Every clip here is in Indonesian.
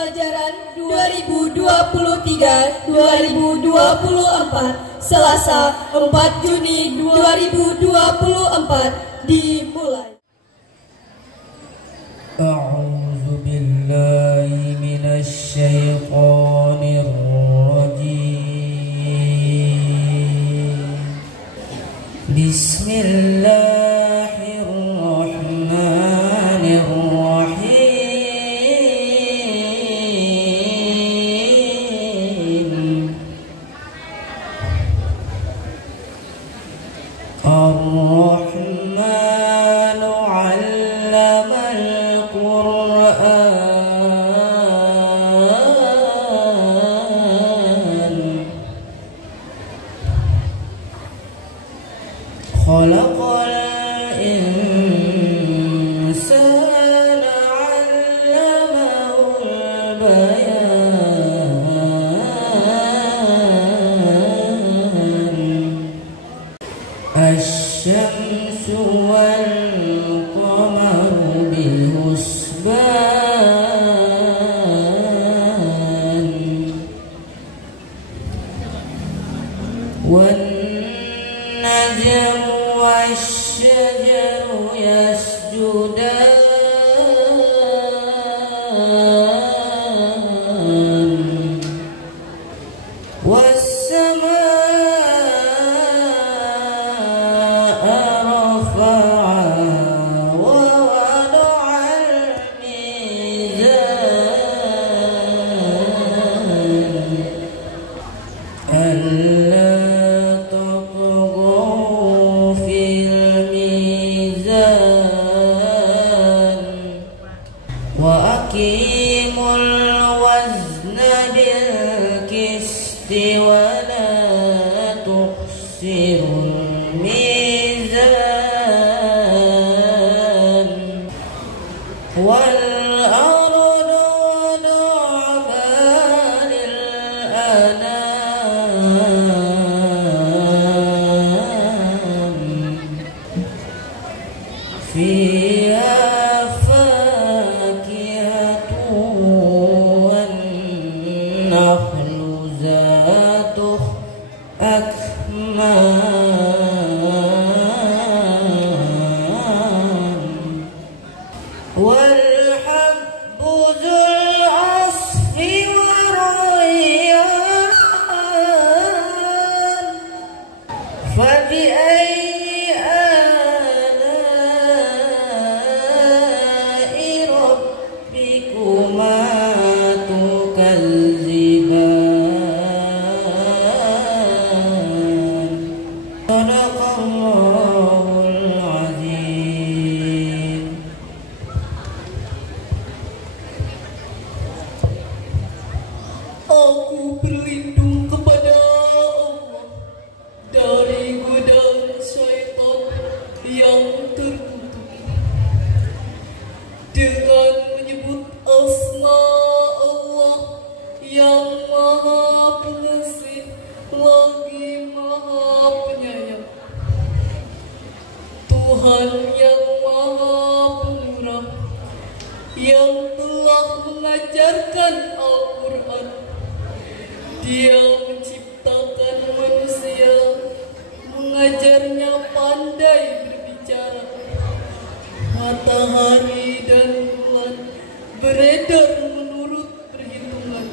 pelajaran 2023-2024 Selasa 4 Juni 2024 dimulai. A'udzu billahi minasy syaithanir rajim. Bismillahirrahmanirrahim. Ar-Rahmanu 'allamal Qur'an. Khalaqal insana 'allamahul bayan. Asy-syamsu wal qamaru bihusban. Wan najmu wasy-syajaru yasjudan. Wa aqimul wazna bil qisti wa la tukhsirul mizan. Wal ardu wada'aha lil anam. Fiha nakhlu zatu akmam. Wal habbu dzul asfi warayyan. Fabi ayyi ala'i rabbikuma tukadziban. Sadaqallahul azim. Aku berlindung kepada Allah dari godaan syaitan yang terkutuk dengan menyebut asma Allah yang Maha Pengasih lagi Maha Penyayang, Tuhan yang Maha Pemurah, yang telah mengajarkan Al-Quran. Dia menciptakan manusia, mengajarnya pandai berbicara. Matahari dan bulan beredar menurut perhitungan,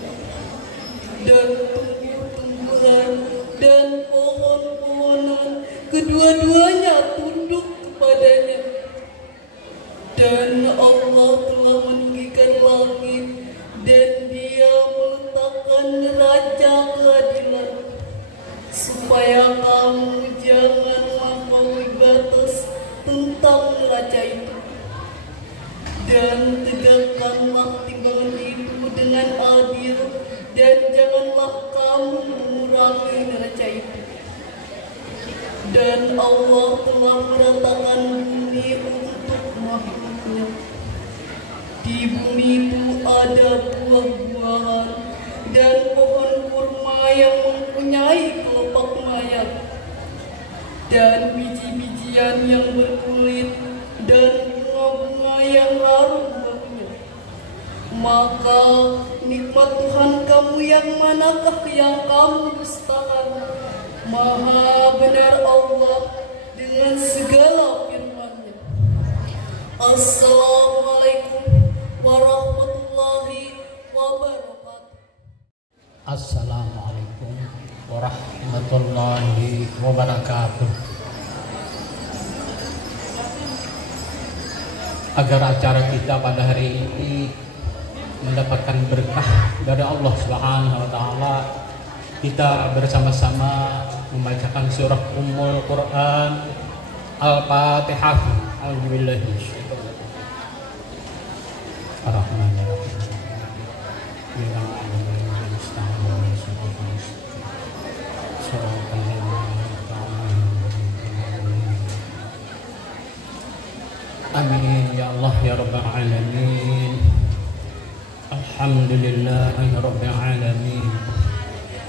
dan tumbuh-tumbuhan dan pohon-pohonan kedua-duanya tunduk kepadanya. Dan Allah telah meninggikan langit, dan Dia meletakkan neraca keadilan, supaya kamu jangan melampaui batas tentang neraca itu. Dan tegakkanlah timbangan itu dengan adil, dan janganlah kamu mengurangi neraca itu. Dan Allah telah meratakan bumi untuk makhluknya. Di bumi itu ada buah-buahan dan pohon kurma yang mempunyai kelopak mayat, dan biji-bijian yang berkulit, dan bunga-bunga yang larut buahnya. Maka Maka nikmat Tuhan kamu yang manakah yang kamu dustakan? Maha benar Allah dengan segala firman-Nya. Assalamualaikum warahmatullahi wabarakatuh. Assalamualaikum warahmatullahi wabarakatuh. Agar acara kita pada hari ini mendapatkan berkah dari Allah Subhanahu wa taala, kita bersama-sama membacakan surah Ummul Quran Al-Fatihah. A'udzubillahi minasyaitonir rajim. Ar-Rahmanir-Rahim. Amin ya Allah ya Rabbal Alamin. Alhamdulillahi Rabbil Alamin.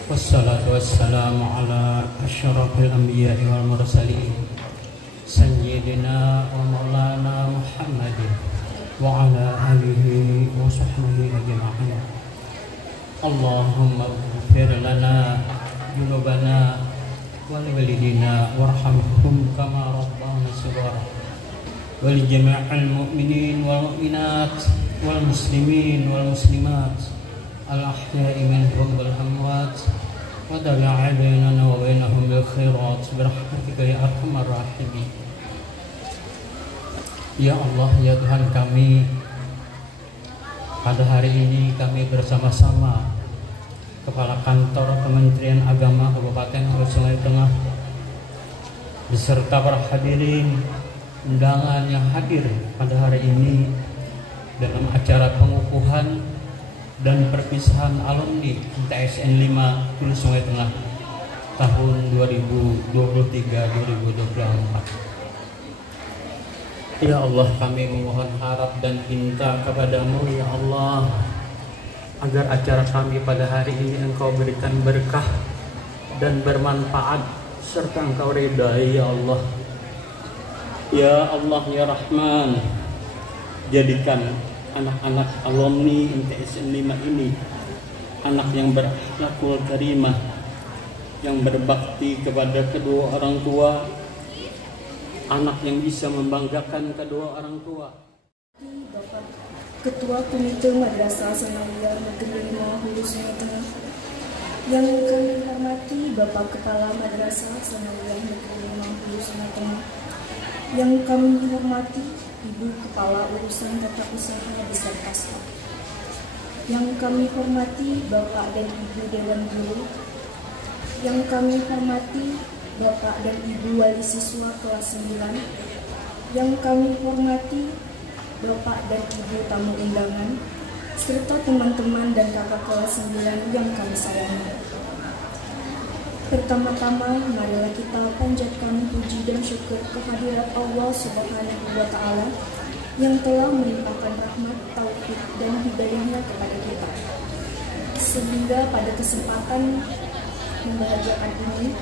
Wassalatu wassalamu ala asyrafil anbiya'i wal mursalin Sayyidina wa maulana Muhammadin wa ala alihi wa sahbihi ajma'in. Allahumma ighfir lana junubana wa liwalidina warhamhum kama rabbana shighara wa li jami'il mu'minin wal mu'minat wal muslimin wal muslimat al ahya'i minhum wal amwat wa tabi'a bainana wa bainahum bil khairat birahmatika ya arhamar rahimin. Ya Allah ya Tuhan kami, pada hari ini kami bersama-sama Kepala Kantor Kementerian Agama Kabupaten Hulu Sungai Tengah beserta para hadirin undangan yang hadir pada hari ini dalam acara pengukuhan dan perpisahan alumni TSN 5 Hulu Sungai Tengah tahun 2023-2024. Ya Allah, kami memohon harap dan minta kepadamu ya Allah, agar acara kami pada hari ini Engkau berikan berkah dan bermanfaat serta Engkau ridai ya Allah. Ya Allah ya Rahman, jadikan anak-anak alumni MTSN 5 ini anak yang berakhlakul karimah, yang berbakti kepada kedua orang tua, anak yang bisa membanggakan kedua orang tua. Bapak Ketua Komite Madrasah Sanawiyah Negeri 5 Hulu Sungai Tengah, yang kami hormati Bapak Kepala Madrasah Sanawiyah Negeri 5 Hulu Sungai Tengah, yang kami hormati Ibu Kepala Urusan Tata Usaha beserta staf, yang kami hormati Bapak dan Ibu Dewan Guru, yang kami hormati Bapak dan Ibu Wali Siswa kelas 9, yang kami hormati Bapak dan Ibu tamu undangan, serta teman-teman dan kakak kelas 9 yang kami sayangi. Pertama-tama, marilah kita panjatkan puji dan syukur kehadirat Allah Subhanahu wa Ta'ala yang telah melimpahkan rahmat, taufik, dan hidayahnya kepada kita, sehingga pada kesempatan membahagiakan ini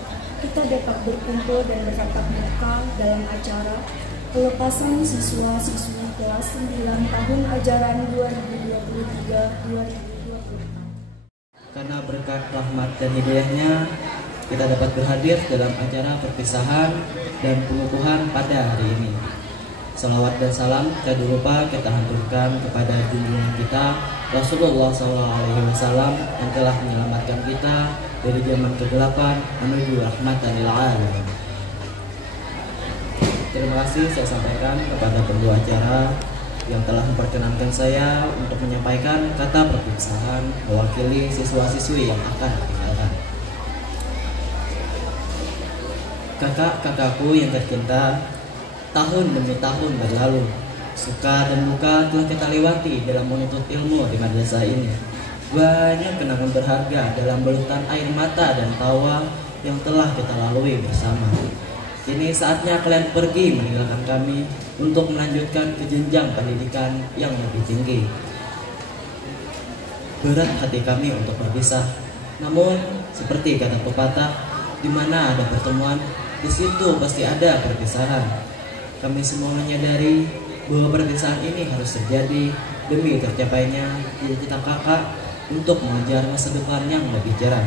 kita dapat berkumpul dan bertatap muka dalam acara pelepasan siswa-siswi kelas 9 tahun ajaran 2023-2024. Karena berkat rahmat dan hidayahnya, kita dapat berhadir dalam acara perpisahan dan pengukuhan pada hari ini. Salawat dan salam tak lupa kita haturkan kepada junjungan kita Rasulullah SAW yang telah menyelamatkan kita dari zaman kegelapan menuju rahmatan lil alamin. Terima kasih saya sampaikan kepada pembawa acara yang telah memperkenankan saya untuk menyampaikan kata perpisahan mewakili siswa-siswi yang akan ditinggalkan. Kakak-kakakku yang tercinta, tahun demi tahun berlalu, suka dan duka telah kita lewati dalam menuntut ilmu di madrasah ini. Banyak kenangan berharga dalam belutan air mata dan tawa yang telah kita lalui bersama. Kini saatnya kalian pergi meninggalkan kami untuk melanjutkan ke jenjang pendidikan yang lebih tinggi. Berat hati kami untuk berpisah, namun seperti kata pepatah, di mana ada pertemuan, di situ pasti ada perpisahan. Kami semua menyadari bahwa perpisahan ini harus terjadi demi tercapainya cita-cita kakak untuk mengejar masa depan yang lebih cerah.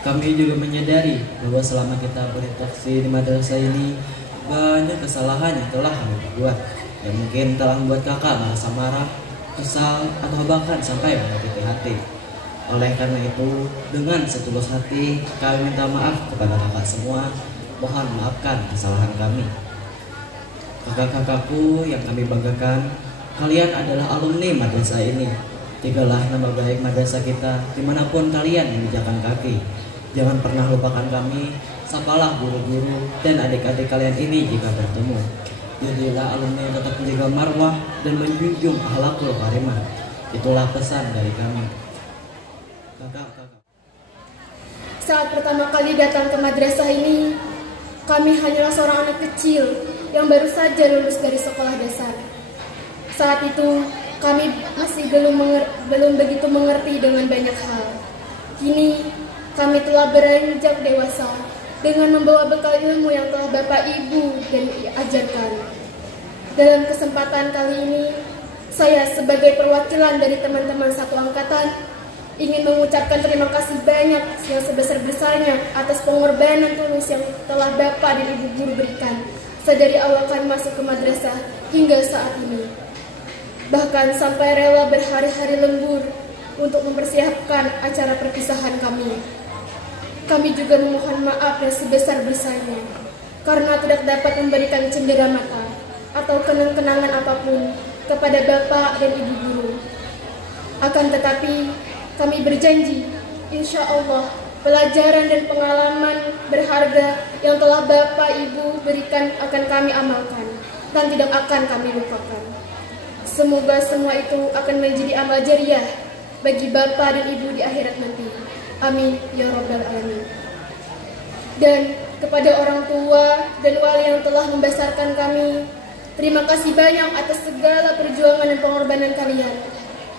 Kami juga menyadari bahwa selama kita berinteraksi di madrasah ini, banyak kesalahan yang telah kami perbuat yang mungkin telah membuat kakak merasa marah, kesal, atau bahkan sampai menyakiti hati. Oleh karena itu, dengan setulus hati, kami minta maaf kepada kakak semua. Mohon maafkan kesalahan kami. Kakak-kakakku yang kami banggakan, kalian adalah alumni madrasah ini. Jagalah nama baik madrasah kita dimanapun kalian menginjakkan kaki. Jangan pernah lupakan kami. Sapalah guru-guru dan adik-adik kalian ini jika bertemu. Jadilah alumni yang tetap menjaga marwah dan menjunjung akhlakul karimah. Itulah pesan dari kami. Kakak-kakak. Saat pertama kali datang ke madrasah ini, kami hanyalah seorang anak kecil yang baru saja lulus dari sekolah dasar. Saat itu, kami masih belum begitu mengerti dengan banyak hal. Kini, kami telah beranjak dewasa dengan membawa bekal ilmu yang telah Bapak Ibu dan ajarkan. Dalam kesempatan kali ini, saya sebagai perwakilan dari teman-teman satu angkatan ingin mengucapkan terima kasih banyak yang sebesar-besarnya atas pengorbanan tulus yang telah Bapak dan Ibu guru berikan sedari awal kami masuk ke madrasah hingga saat ini. Bahkan sampai rela berhari-hari lembur untuk mempersiapkan acara perpisahan kami. Kami juga memohon maaf yang sebesar-besarnya karena tidak dapat memberikan cendera mata atau kenang-kenangan apapun kepada Bapak dan Ibu guru. Akan tetapi, kami berjanji, insya Allah, pelajaran dan pengalaman berharga yang telah Bapak Ibu berikan akan kami amalkan dan tidak akan kami lupakan. Semoga semua itu akan menjadi amal jariah bagi Bapak dan Ibu di akhirat nanti. Amin, ya Rabbal Alamin. Dan kepada orang tua dan wali yang telah membesarkan kami, terima kasih banyak atas segala perjuangan dan pengorbanan kalian.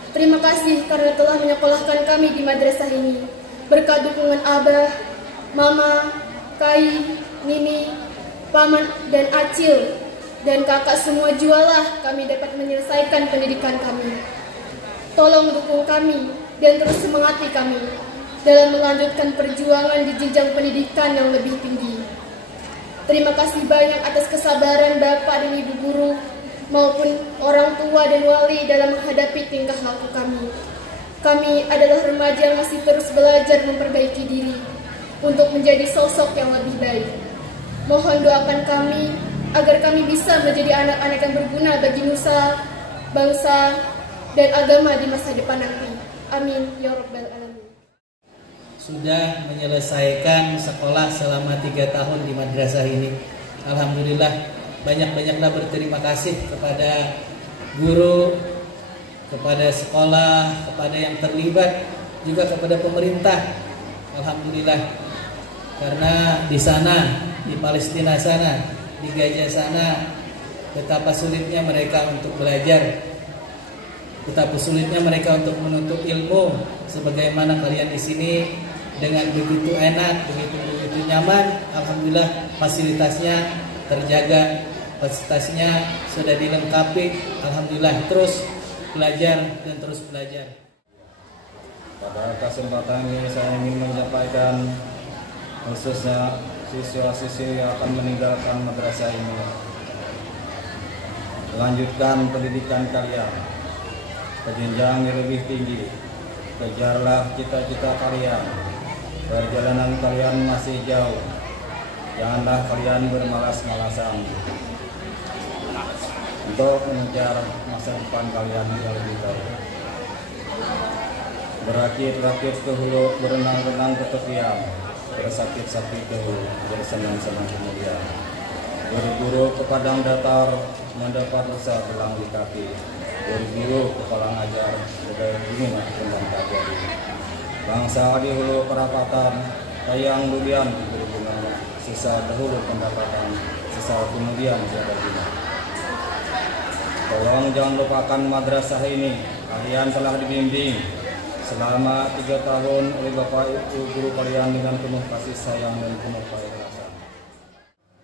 Terima kasih karena telah menyekolahkan kami di madrasah ini. Berkat dukungan Abah, Mama, Kai, Nini, Paman, dan Acil, dan kakak semua jualah kami dapat menyelesaikan pendidikan kami. Tolong dukung kami dan terus semangati kami dalam melanjutkan perjuangan di jenjang pendidikan yang lebih tinggi. Terima kasih banyak atas kesabaran Bapak dan Ibu guru maupun orang tua dan wali dalam menghadapi tingkah laku kami. Kami adalah remaja yang masih terus belajar memperbaiki diri untuk menjadi sosok yang lebih baik. Mohon doakan kami agar kami bisa menjadi anak-anak yang berguna bagi nusa, bangsa, dan agama di masa depan nanti. Amin, ya Rabbal Alamin. Sudah menyelesaikan sekolah selama 3 tahun di madrasah ini. Alhamdulillah, banyak-banyaklah berterima kasih kepada guru, kepada sekolah, kepada yang terlibat, juga kepada pemerintah. Alhamdulillah, karena di sana, di Palestina sana, di Gaza sana, betapa sulitnya mereka untuk belajar, betapa sulitnya mereka untuk menuntut ilmu. Sebagaimana kalian di sini dengan begitu enak, begitu nyaman. Alhamdulillah, fasilitasnya terjaga, fasilitasnya sudah dilengkapi. Alhamdulillah, terus belajar dan terus belajar. Pada kesempatan ini saya ingin menyampaikan khususnya siswa-siswi yang akan meninggalkan madrasah ini, lanjutkan pendidikan kalian ke jenjang yang lebih tinggi. Kejarlah cita-cita kalian. Perjalanan kalian masih jauh. Janganlah kalian bermalas-malasan untuk mengejar masa depan kalian yang lebih baik. Berakit-rakit ke hulu, berenang-renang ke tepian, bersakit-sakit ke hulu, bersenang-senang kemudian. Berburu ke padang datar, mendapat usaha belang di kaki. Berburu ke palang ajar, budaya gunung dan kajari. Bangsa di hulu perapatan, tayang durian berbunga. Sisa dahulu pendapatan, sisa kemudian tiada guna. Tolong jangan lupakan madrasah ini. Kalian telah dibimbing selama 3 tahun oleh Bapak Ibu guru kalian dengan penuh kasih sayang dan penuh keikhlasan.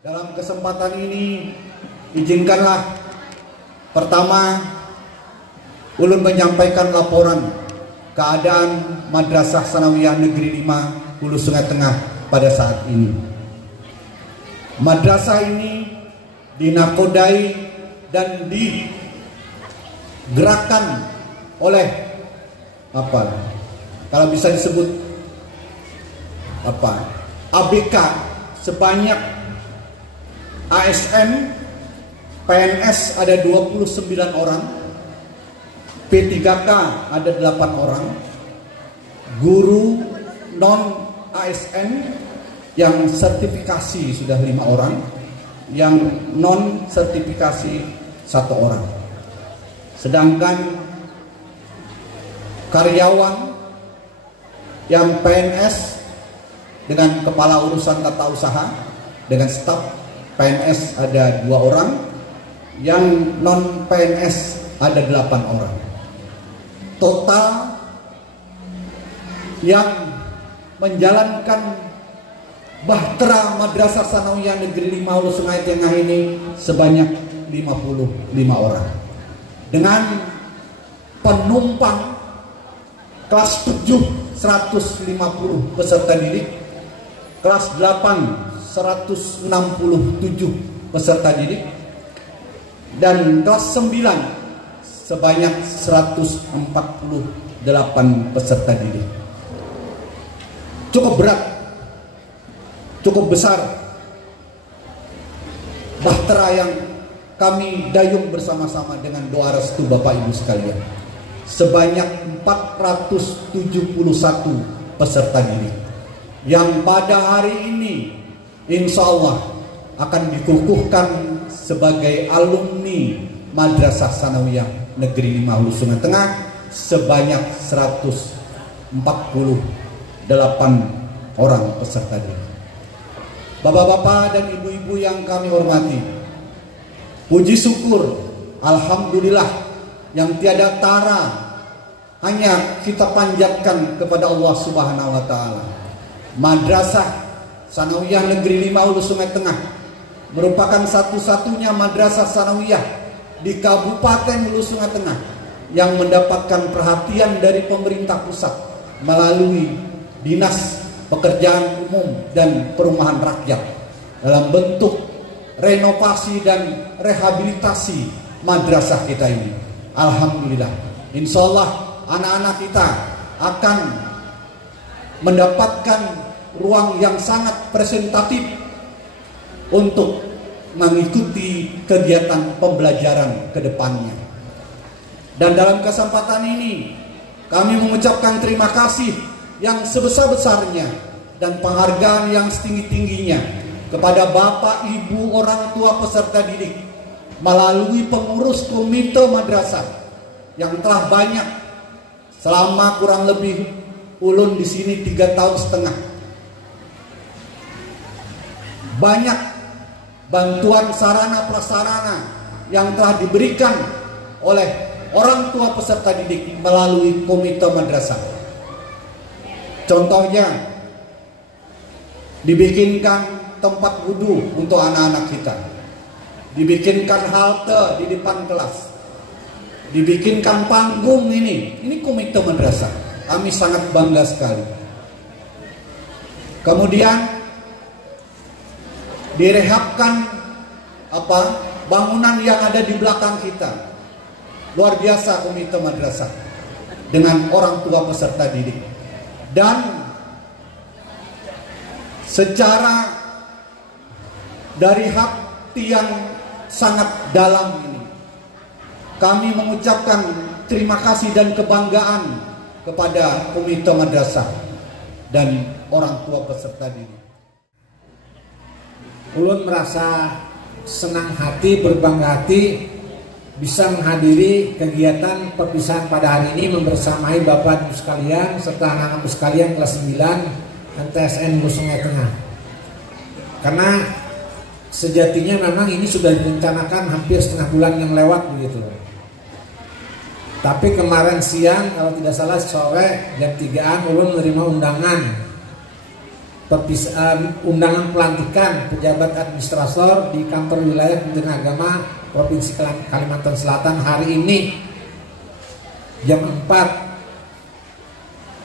Dalam kesempatan ini, izinkanlah pertama ulun menyampaikan laporan keadaan Madrasah Sanawiyah Negeri 5 Hulu Sungai Tengah pada saat ini. Madrasah ini dinakodai dan digerakkan oleh kalau bisa disebut ABK sebanyak ASN, PNS ada 29 orang, P3K ada 8 orang, guru non ASN yang sertifikasi sudah 5 orang, yang non sertifikasi 1 orang. Sedangkan karyawan yang PNS dengan kepala urusan tata usaha dengan staf PNS ada 2 orang, yang non PNS ada 8 orang. Total yang menjalankan bahtera Madrasah Sanawiyah Negeri 5 Hulu Sungai Tengah ini sebanyak 55 orang. Dengan penumpang kelas 7 150 peserta didik, kelas 8 167 peserta didik, dan kelas 9 sebanyak 148 peserta didik. Cukup berat, cukup besar bahtera yang kami dayung bersama-sama dengan doa restu Bapak Ibu sekalian. Sebanyak 471 peserta didik yang pada hari ini insya Allah akan dikukuhkan sebagai alumni Madrasah Sanawiyah Negeri 5 Hulu Sungai Tengah sebanyak 148 orang peserta didik. Bapak-bapak dan ibu-ibu yang kami hormati, puji syukur, alhamdulillah yang tiada tara hanya kita panjatkan kepada Allah Subhanahu wa taala. Madrasah Sanawiyah Negeri 5 Hulu Sungai Tengah merupakan satu-satunya madrasah sanawiyah di Kabupaten Hulu Sungai Tengah yang mendapatkan perhatian dari pemerintah pusat melalui Dinas Pekerjaan Umum dan Perumahan Rakyat dalam bentuk renovasi dan rehabilitasi madrasah kita ini. Alhamdulillah, insya Allah anak-anak kita akan mendapatkan ruang yang sangat presentatif untuk mengikuti kegiatan pembelajaran ke depannya. Dan dalam kesempatan ini kami mengucapkan terima kasih yang sebesar-besarnya dan penghargaan yang setinggi-tingginya kepada Bapak Ibu orang tua peserta didik melalui pengurus komite madrasah yang telah banyak selama kurang lebih ulun di sini 3,5 tahun. Banyak bantuan sarana prasarana yang telah diberikan oleh orang tua peserta didik melalui komite madrasah. Contohnya dibikinkan tempat wudhu untuk anak-anak kita, dibikinkan halte di depan kelas, dibikinkan panggung. Ini komite madrasah, kami sangat bangga sekali. Kemudian direhabkan bangunan yang ada di belakang kita. Luar biasa komite madrasah dengan orang tua peserta didik. Dan secara dari hati yang sangat dalam ini, kami mengucapkan terima kasih dan kebanggaan kepada komite madrasah dan orang tua peserta didik. Ulun merasa senang hati, berbangga hati bisa menghadiri kegiatan perpisahan pada hari ini membersamai Bapak Ibu sekalian serta anak-anak sekalian kelas 9 MTSN Hulu Sungai Tengah. Karena sejatinya memang ini sudah direncanakan hampir setengah bulan yang lewat begitu. Tapi kemarin siang kalau tidak salah sore jam 3-an ulun menerima undangan pelantikan pejabat administrator di kantor wilayah Kementerian Agama Provinsi Kalimantan Selatan hari ini jam 4.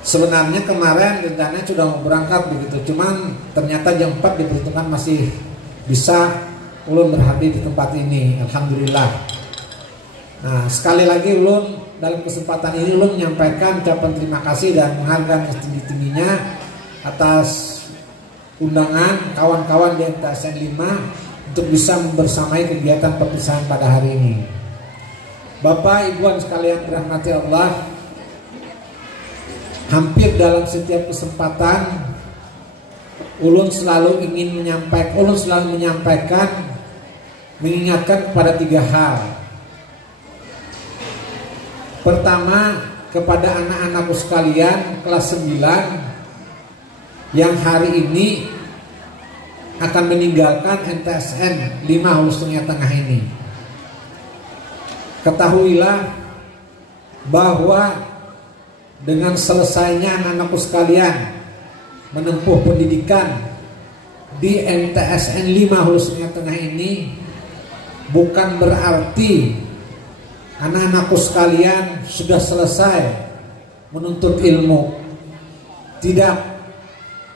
Sebenarnya kemarin rencananya sudah mau berangkat begitu, cuman ternyata jam 4 diperhitungkan masih bisa ulun berhadir di tempat ini, alhamdulillah. Nah, sekali lagi ulun dalam kesempatan ini ulun menyampaikan ucapan terima kasih dan menghargai yang setinggi-tingginya atas undangan kawan-kawan di MTSN 5 untuk bisa membersamai kegiatan perpisahan pada hari ini. Bapak, Ibu sekalian dirahmati Allah, hampir dalam setiap kesempatan ulun selalu menyampaikan, mengingatkan kepada 3 hal. Pertama, kepada anak-anakku sekalian kelas 9 yang hari ini akan meninggalkan MTSN 5 Hulu Sungai Tengah ini. Ketahuilah bahwa dengan selesainya anak-anakku sekalian menempuh pendidikan di MTSN 5 Hulu Sungai Tengah ini, bukan berarti anak-anakku sekalian sudah selesai menuntut ilmu. Tidak,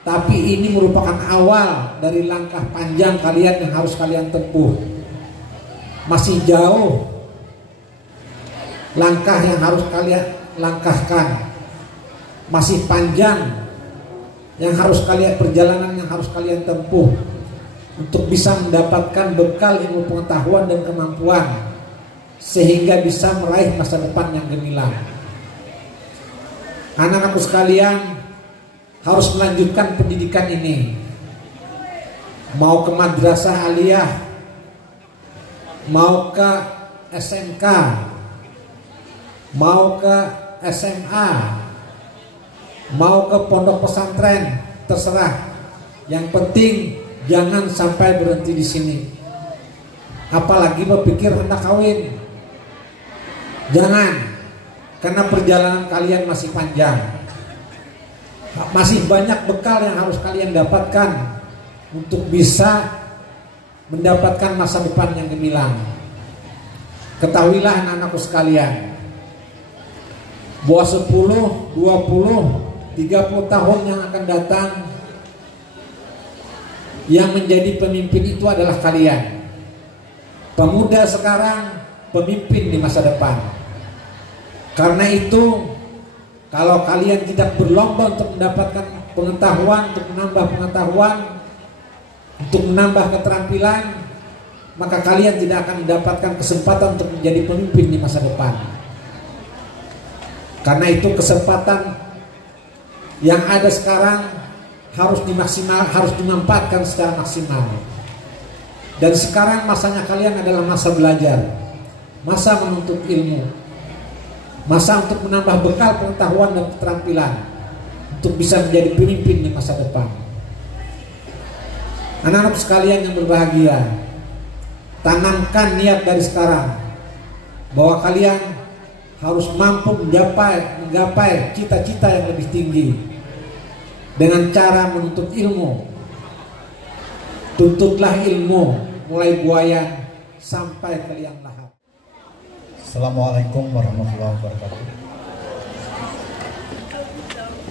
tapi ini merupakan awal dari langkah panjang kalian yang harus kalian tempuh. Masih jauh langkah yang harus kalian langkahkan, masih panjang yang harus kalian perjalanan yang harus kalian tempuh untuk bisa mendapatkan bekal ilmu pengetahuan dan kemampuan sehingga bisa meraih masa depan yang gemilang. Anak-anakku sekalian harus melanjutkan pendidikan ini, mau ke madrasah aliyah, mau ke SMK, mau ke SMA, mau ke pondok pesantren, terserah. Yang penting jangan sampai berhenti di sini. Apalagi berpikir hendak kawin. Jangan, karena perjalanan kalian masih panjang. Masih banyak bekal yang harus kalian dapatkan untuk bisa mendapatkan masa depan yang gemilang. Ketahuilah anak-anakku sekalian, bahwa 10, 20, 30 tahun yang akan datang, yang menjadi pemimpin itu adalah kalian. Pemuda sekarang, pemimpin di masa depan. Karena itu, kalau kalian tidak berlomba untuk mendapatkan pengetahuan, untuk menambah pengetahuan, untuk menambah keterampilan, maka kalian tidak akan mendapatkan kesempatan untuk menjadi pemimpin di masa depan. Karena itu kesempatan yang ada sekarang harus dimanfaatkan secara maksimal. Dan sekarang masanya kalian adalah masa belajar, masa menuntut ilmu, masa untuk menambah bekal pengetahuan dan keterampilan untuk bisa menjadi pemimpin di masa depan. Anak-anak sekalian yang berbahagia, tanamkan niat dari sekarang bahwa kalian harus mampu menggapai cita-cita yang lebih tinggi dengan cara menuntut ilmu. Tuntutlah ilmu mulai buayan sampai ke liang lahat. Assalamualaikum warahmatullahi wabarakatuh.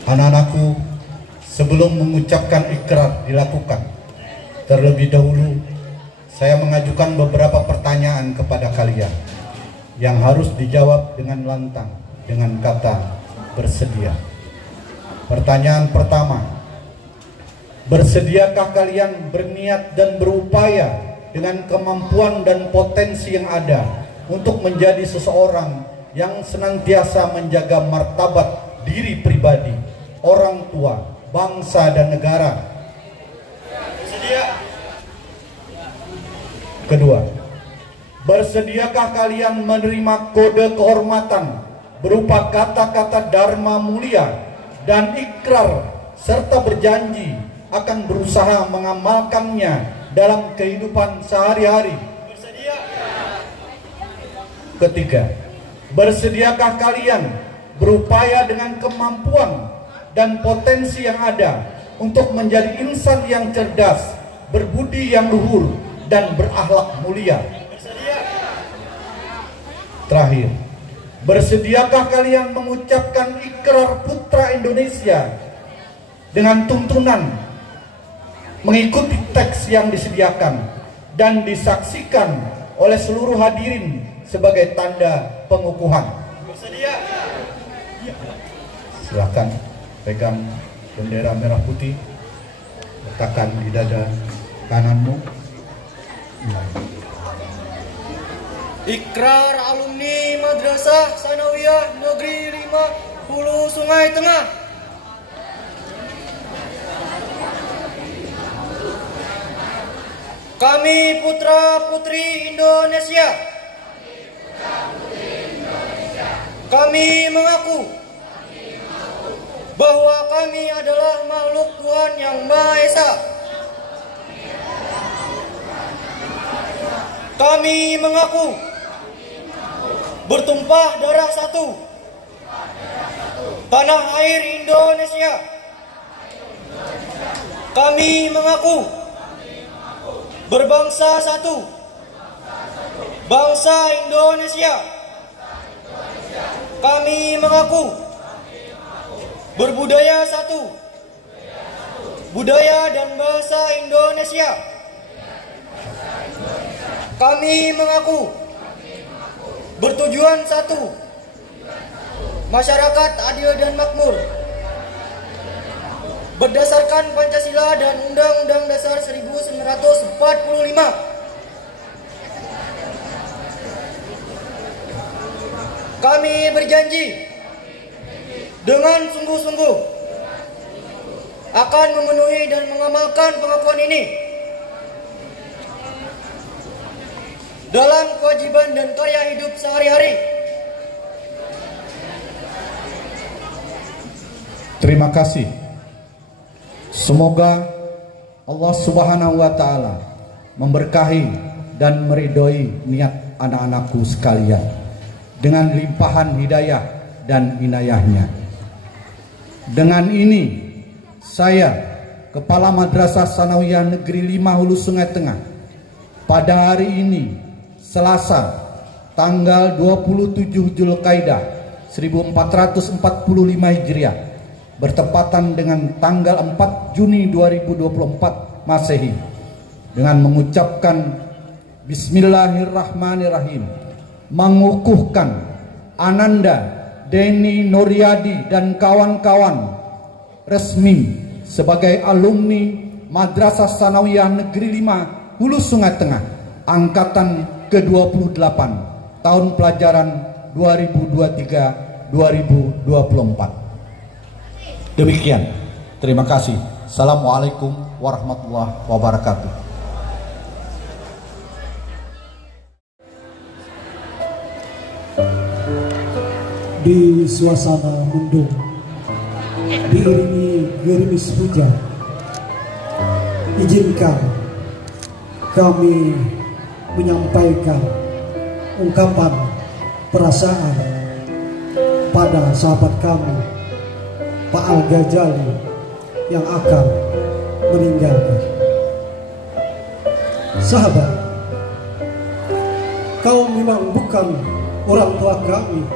Anak-anakku, sebelum mengucapkan ikrar dilakukan, terlebih dahulu saya mengajukan beberapa pertanyaan kepada kalian yang harus dijawab dengan lantang dengan kata bersedia. Pertanyaan pertama, bersediakah kalian berniat dan berupaya dengan kemampuan dan potensi yang ada untuk menjadi seseorang yang senantiasa menjaga martabat diri pribadi, orang tua, bangsa dan negara? Bersedia. Kedua, bersediakah kalian menerima kode kehormatan berupa kata-kata dharma mulia dan ikrar serta berjanji akan berusaha mengamalkannya dalam kehidupan sehari-hari? Bersedia. Ketiga, bersediakah kalian berupaya dengan kemampuan dan potensi yang ada untuk menjadi insan yang cerdas, berbudi yang luhur, dan berakhlak mulia? Bersedia. Terakhir, Bersediakah kalian mengucapkan ikrar putra Indonesia dengan tuntunan mengikuti teks yang disediakan dan disaksikan oleh seluruh hadirin sebagai tanda pengukuhan? Bersedia. Silakan pegang bendera merah putih, letakkan di dada kananmu. Ikrar alumni Madrasah Sanawiyah Negeri 5 Hulu Sungai Tengah. Kami putra-putri Indonesia. Kami mengaku bahwa kami adalah makhluk Tuhan Yang Maha Esa. Kami mengaku bertumpah darah satu tanah air Indonesia. Kami mengaku berbangsa satu bangsa Indonesia. Kami mengaku berbudaya satu budaya dan bahasa Indonesia. Kami mengaku bertujuan satu masyarakat adil dan makmur berdasarkan Pancasila dan Undang-Undang Dasar 1945. Kami berjanji dengan sungguh-sungguh akan memenuhi dan mengamalkan pengakuan ini dalam kewajiban dan karya hidup sehari-hari. Terima kasih. Semoga Allah Subhanahu wa Ta'ala memberkahi dan meridhoi niat anak-anakku sekalian dengan limpahan hidayah dan inayahnya. Dengan ini saya, Kepala Madrasah Sanawiyah Negeri 5 Hulu Sungai Tengah, pada hari ini Selasa tanggal 27 Zulkaidah 1445 Hijriah bertepatan dengan tanggal 4 Juni 2024 Masehi, dengan mengucapkan Bismillahirrahmanirrahim, mengukuhkan Ananda Deni Nuryadi dan kawan-kawan resmi sebagai alumni Madrasah Sanawiyah Negeri 5 Hulu Sungai Tengah angkatan ke-28 tahun pelajaran 2023-2024. Demikian. Terima kasih. Assalamualaikum warahmatullahi wabarakatuh. Di suasana mendung, diiringi gerimis hujan, izinkan kami menyampaikan ungkapan perasaan pada sahabat kami Pak Al-Ghazali yang akan meninggalkan. Sahabat, kau memang bukan orang tua kami,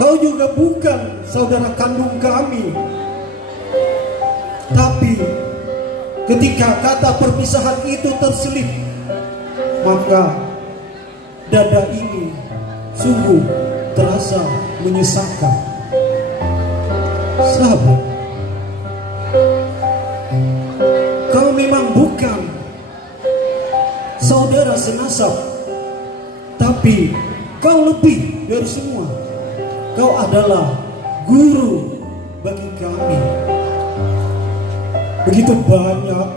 kau juga bukan saudara kandung kami, tapi ketika kata perpisahan itu terselip, maka dada ini sungguh terasa menyesakkan. Sahabat, kau memang bukan saudara senasab, tapi kau lebih dari semua. Kau adalah guru bagi kami. Begitu banyak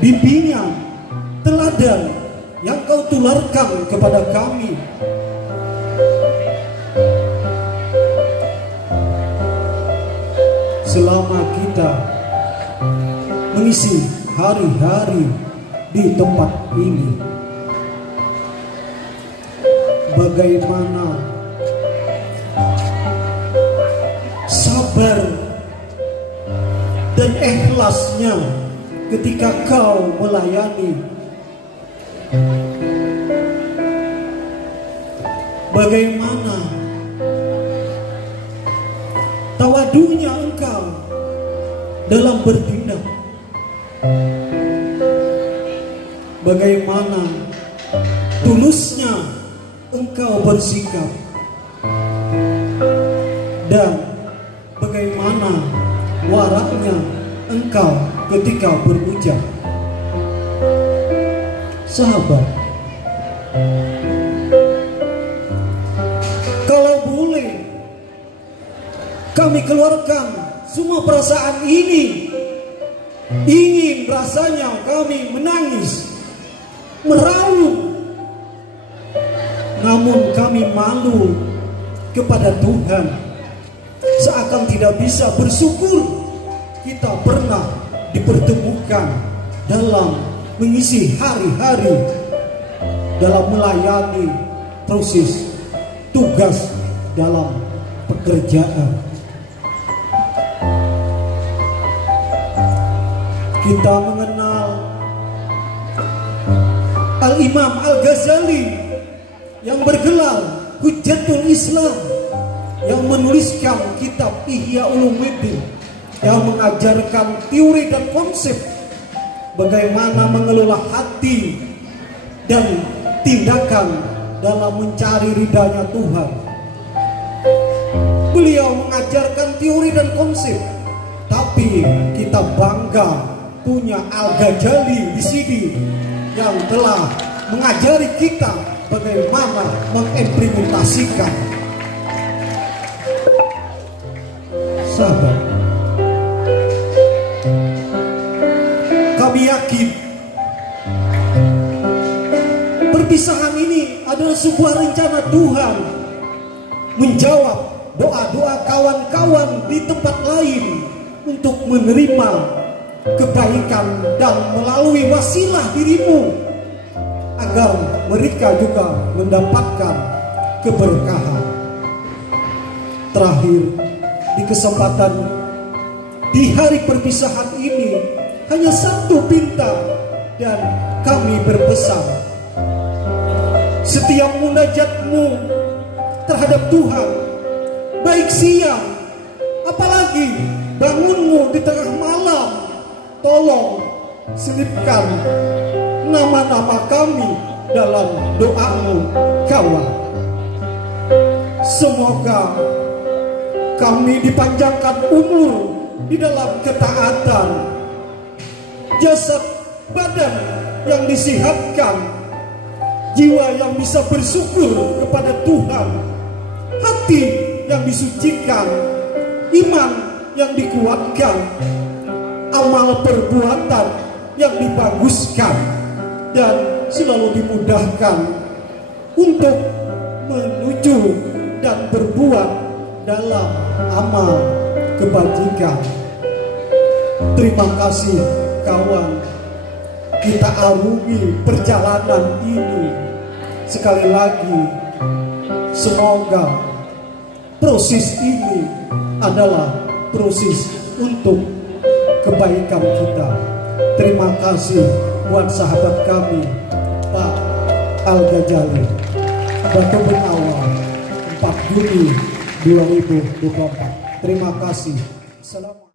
bimbingan, teladan yang kau tularkan kepada kami. Selama kita mengisi hari-hari di tempat ini, bagaimana sabar dan ikhlasnya ketika kau melayani. bagaimana tawadunya engkau dalam bertindak, bagaimana tulusnya engkau bersikap, dan bagaimana waraknya engkau ketika berucap. Sahabat, kalau boleh kami keluarkan semua perasaan ini, ingin rasanya kami menangis, meraung, namun kami malu kepada Tuhan, seakan tidak bisa bersyukur kita pernah dipertemukan dalam mengisi hari-hari dalam melayani proses tugas dalam pekerjaan. Kita mengenal Al-Imam Al-Ghazali yang bergelar Hujjatul Islam, yang menuliskan kitab Ihya Ulumuddin, yang mengajarkan teori dan konsep bagaimana mengelola hati dan tindakan dalam mencari ridhanya Tuhan. Beliau mengajarkan teori dan konsep, tapi kita bangga punya Al-Ghazali di sini yang telah mengajari kita bagaimana mengimplementasikan. Sahabat, kami yakin perpisahan ini adalah sebuah rencana Tuhan menjawab doa-doa kawan-kawan di tempat lain untuk menerima kebaikan dan melalui wasilah dirimu agar mereka juga mendapatkan keberkahan. Terakhir, di kesempatan di hari perpisahan ini, hanya satu bintang dan kami berpesan, setiap munajatmu terhadap Tuhan, baik siang apalagi bangunmu di tengah malam, tolong selipkan nama-nama kami dalam doamu, kawan. Semoga kami dipanjangkan umur di dalam ketaatan, jasad badan yang disehatkan, jiwa yang bisa bersyukur kepada Tuhan, hati yang disucikan, iman yang dikuatkan, amal perbuatan yang dibaguskan, dan selalu dimudahkan untuk menuju dan berbuat dalam amal kebajikan. Terima kasih kawan, kita arungi perjalanan ini. Sekali lagi, semoga proses ini adalah proses untuk kebaikan kita. Terima kasih buat sahabat kami Pak Al-Ghazali, Batu Benawar, 4 Juni 2024. Terima kasih. Assalamualaikum.